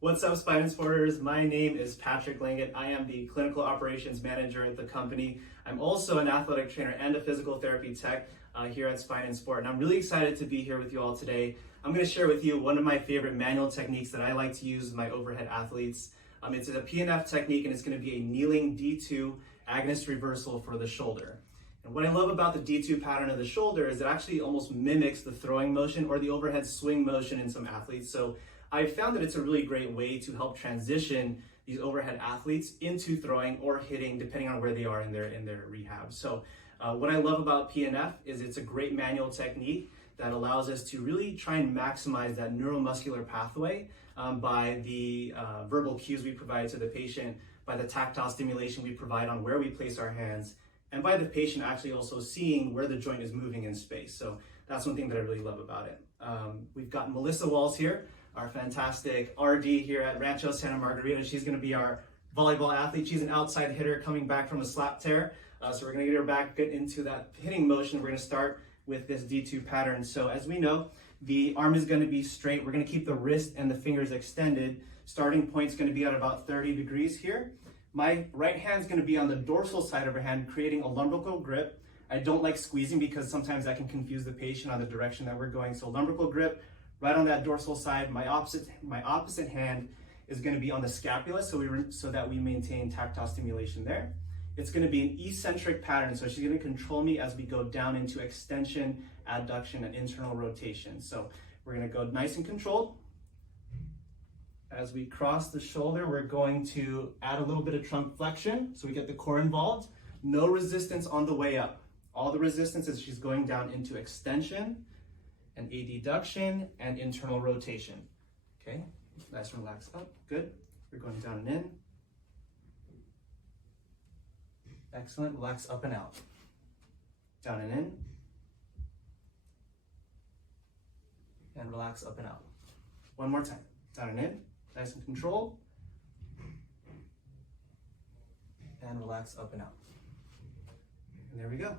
What's up, Spine and Sporters? My name is Patrick Langet. I am the Clinical Operations Manager at the company. I'm also an athletic trainer and a physical therapy tech here at Spine and Sport. And I'm really excited to be here with you all today. I'm going to share with you one of my favorite manual techniques that I like to use with my overhead athletes. It's a PNF technique, and it's going to be a kneeling D2 agonist reversal for the shoulder. And what I love about the D2 pattern of the shoulder is it actually almost mimics the throwing motion or the overhead swing motion in some athletes. So I've found that it's a really great way to help transition these overhead athletes into throwing or hitting, depending on where they are in their rehab. So what I love about PNF is it's a great manual technique that allows us to really try and maximize that neuromuscular pathway by the verbal cues we provide to the patient, by the tactile stimulation we provide on where we place our hands, and by the patient actually also seeing where the joint is moving in space. So that's one thing that I really love about it. We've got Melissa Walls here, our fantastic RD here at Rancho Santa Margarita. She's going to be our volleyball athlete. She's an outside hitter coming back from a slap tear. So we're going to get her back into that hitting motion. We're going to start with this D2 pattern. So as we know, the arm is going to be straight. We're going to keep the wrist and the fingers extended. Starting point is going to be at about 30 degrees here. My right hand is going to be on the dorsal side of her hand, creating a lumbrical grip. I don't like squeezing because sometimes that can confuse the patient on the direction that we're going. So lumbrical grip right on that dorsal side. My opposite hand is going to be on the scapula, so that we maintain tactile stimulation there. It's going to be an eccentric pattern, so she's going to control me as we go down into extension, adduction, and internal rotation. So we're going to go nice and controlled. As we cross the shoulder, we're going to add a little bit of trunk flexion, so we get the core involved. No resistance on the way up. All the resistance is she's going down into extension, and adduction, and internal rotation. Okay, nice and relax up, good. We're going down and in. Excellent, relax up and out. Down and in. And relax up and out. One more time, down and in, nice and controlled. And relax up and out. And there we go.